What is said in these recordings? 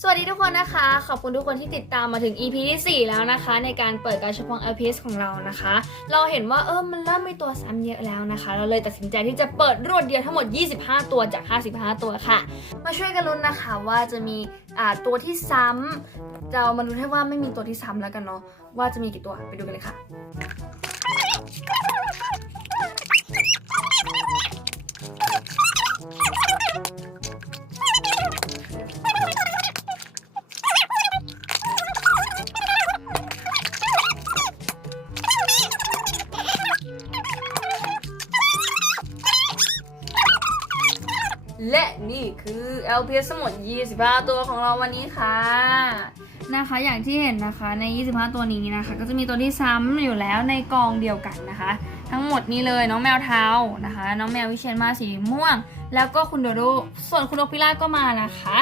สวัสดีทุกคนนะคะ ขอบคุณทุกคนที่ติดตามมาถึง EP ที่ 4 แล้วนะคะ ในการเปิดการชปอง LPS ของเรานะคะ เราเห็นว่าเออมันเริ่มมีตัวซ้ำเยอะแล้วนะคะ เราเลยตัดสินใจที่จะเปิดรวดเดียวทั้งหมด 25 ตัวจาก 55 ตัวค่ะ มาช่วยกันลุ้นนะคะว่าจะมีอ่าตัวที่ซ้ำเรามาดูให้ว่าไม่มีตัวที่ซ้ำแล้วกันเนาะว่าจะมีกี่ตัวไปดูกันเลยค่ะ และนี่คือ LPS ทั้งหมด 25 ตัวของเราวันนี้ค่ะ นะคะอย่างที่เห็นนะคะใน 25 ตัวนี้นะคะ ก็จะมีตัวที่ซ้ำอยู่แล้วในกองเดียวกันนะคะ ทั้งหมดนี้เลยน้องแมวเทานะคะ น้องแมววิเชียนมาสีม่วง แล้วก็คุณโดโดส่วนคุณนกพิราก็มานะคะ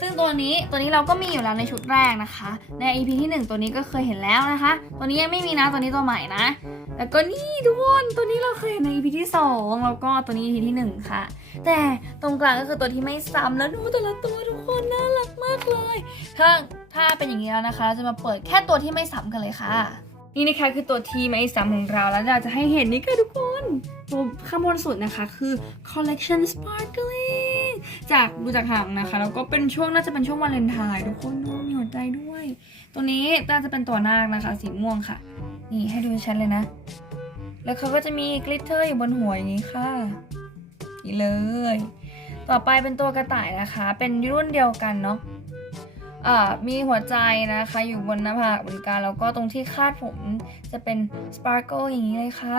ซึ่งตัวนี้ตัวนี้เราก็มีอยู่แล้วในชุดแรกนะคะ ใน EP ที่ 1 ตัวนี้ก็เคยเห็นแล้วนะคะ ตัวนี้ยังไม่มีนะตัวนี้ตัวใหม่นะแล้วก็นี่ทุกคนตัวนี้เราเคยเห็นใน EP ที่ 2 แล้วก็ตัวนี้ EP ที่ 1 ค่ะ แต่ตรงกลางก็คือตัวที่ไม่ซ้ำแล้วดูแต่ละตัวทุกคนน่ารักมากเลยถ้าถ้าเป็นอย่างนี้แล้วนะคะจะมาเปิดแค่ตัวที่ไม่ซ้ำกันเลยค่ะ นี่นะคะคือตัวที่ไม่ซ้ำของเราแล้วเราจะให้เห็นนี่ค่ะทุกคนตัวข้างบนสุดนะคะคือ collection sparkling จากดูจากห่างนะคะแล้วก็เป็นช่วงน่าจะเป็นช่วงวาเลนไทน์ทุกคนดูมีหัวใจด้วย ตัวนี้น่าจะเป็นตัวนาคนะคะ สีม่วงค่ะ นี่ให้ดูชัดเลยนะ แล้วเขาก็จะมีกลิตเตอร์อยู่บนหัวอย่างนี้ค่ะ นี่เลย ต่อไปเป็นตัวกระต่ายนะคะ เป็นรุ่นเดียวกันเนาะมีหัวใจนะคะอยู่บนหน้าผากเหมือนกันแล้วก็ตรงที่คาดผมจะเป็นสปาร์เกิลอย่างนี้เลยค่ะ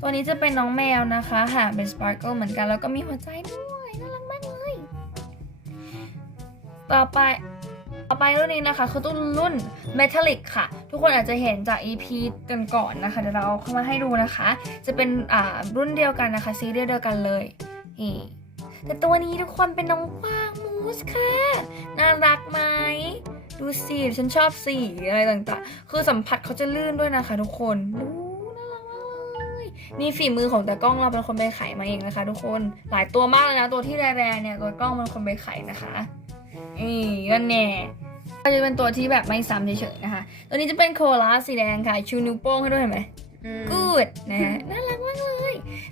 ตัวนี้จะเป็นน้องแมวนะคะหางเป็นสปาร์เกิลเหมือนกันแล้วก็มีหัวใจด้วยน่ารักมากเลย ต่อไปต่อไปรุ่นนี้นะคะคือรุ่นรุ่น Metallic ค่ะ ทุกคนอาจจะเห็นจาก EP กันก่อนนะคะเดี๋ยวเราเอาเข้ามาให้ดูนะคะ จะเป็นรุ่นเดียวกันนะคะซีรีส์เดียวกันเลย แต่ตัวนี้ทุกคนเป็นน้องกวางมูสค่ะ น่ารักไหม ดูสิฉันชอบสีอะไรต่างๆ คือสัมผัสเขาจะลื่นด้วยนะคะทุกคนดูน่ารักมากเลยนี่ฝีมือของแต่กล้องเราเป็นคนไปไขมาเองนะคะ ทุกคน หลายตัวมากเลยนะ ตัวที่แรๆเนี่ยตัวกล้องเป็นคนไปไขนะคะนี่ก็แน่ก็จะเป็นตัวที่แบบไม่ซ้ำเฉยๆนะคะ ตัวนี้จะเป็นโคลาสีแดงค่ะ ชูนิ้วโป้งให้ด้วยเห็นไหมกูดนะฮะน่ารักมากเลย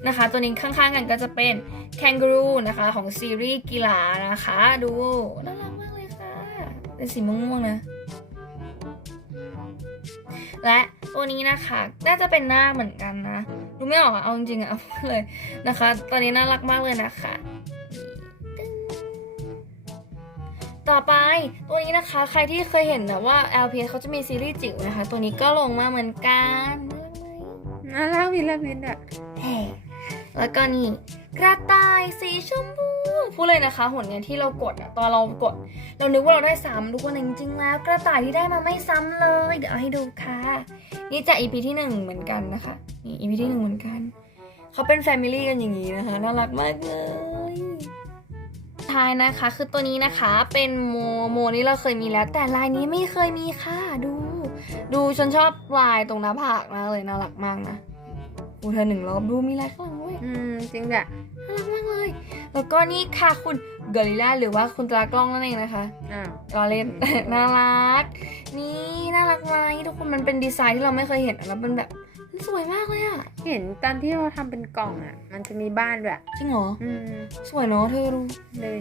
นะคะ ตัวนี้ข้างๆกันก็จะเป็นแคนก r รูนะคะของซีรีส์กีฬานะคะ ดูน่ารักมากเลยค่ะ เป็นสีม่วงๆนะและตัวนี้นะคะ น่าจะเป็นหน้าเหมือนกันนะดูไม่ออกอะเอาจริงๆอะเอาพูดเลยนะคะ ตอนนี้น่ารักมากเลยนะคะตึ้งต่อไปตัวนี้นะคะ ใครที่เคยเห็นนะว่า LPS เขาจะมีซีรีส์จิ๋วนะคะ ตัวนี้ก็ลงมาเหมือนกันน่ารักไหมน่ารักวิลาวินอะ แล้วก็นี่กระต่ายสีชมพูพูดเลยนะคะผลงานที่เรากดอะตอนเรากด เรานึกว่าเราได้ซ้ำทุกคนจริงๆแล้ว กระต่ายที่ได้มาไม่ซ้ำเลย เดี๋ยวเอาให้ดูค่ะ นี่จาก EP ที่หนึ่งเหมือนกันนะคะนี่ EP ที่หนึ่งเหมือนกัน เขาเป็นแฟมิลี่กันอย่างนี้นะคะน่ารักมากเลยท้ายนะคะคือตัวนี้นะคะเป็นโมโมนี่เราเคยมีแล้ว แต่ลายนี้ไม่เคยมีค่ะดู ดูฉันชอบลายตรงหน้าผากมากเลยน่ารักมากนะอูเธอหนึ่งรอบดูมีลายข้างหลังด้วย อืมจริงแหละน่ารักมากเลย แล้วก็นี่ค่ะคุณเกอริลล่าหรือว่าคุณตากล้องนั่นเองนะคะอ้าว รอเล่นน่ารัก นี่น่ารักไหมทุกคนมันเป็นดีไซน์ที่เราไม่เคยเห็นอะแล้วมันแบบมันสวยมากเลยอะเห็นตอนที่เราทำเป็นกล่องอะ มันจะมีบ้านด้วยจริงเหรอ อืมสวยเนาะเธอดู เลย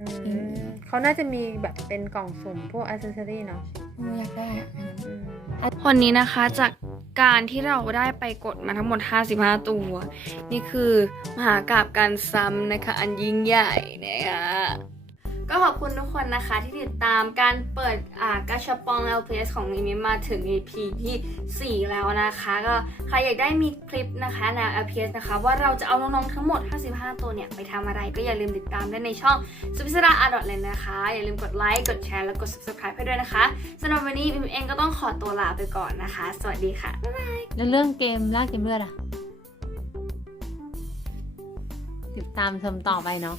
อือืมมเขาน่าจะมีแบบเป็นกล่องสุ่มพวกอ c เซสซอรี่เนาะเอออยากได้อะอย่างนั้นอืมคนนี้นะคะจากการที่เราได้ไปกดมาทั้งหมด 55 ตัว นี่คือมหากราบการซ้ำนะคะ อันยิ่งใหญ่นะคะ ก็ขอบคุณทุกคนนะคะที่ติดตามการเปิดอ่ากระชับปอง LPS ของมิมิมาถึง EP ที่ 4 แล้วนะคะ ก็ใครอยากได้มีคลิปนะคะแนว LPS นะคะว่าเราจะเอาน้องๆทั้งหมด 55 ตัวเนี่ย ไปทำอะไรก็อย่าลืมติดตามได้ในช่องสุพิศราอาร์ดเลยนะคะ อย่าลืมกดไลค์ กดแชร์ แล้วกด subscribe ให้ด้วยนะคะสำหรับวันนี้มิมเองก็ต้องขอตัวลาไปก่อนนะคะ สวัสดีค่ะบ๊ายบายแล้วเรื่องเกมล่าเกมเลือดอะติดตามชมต่อไปเนาะ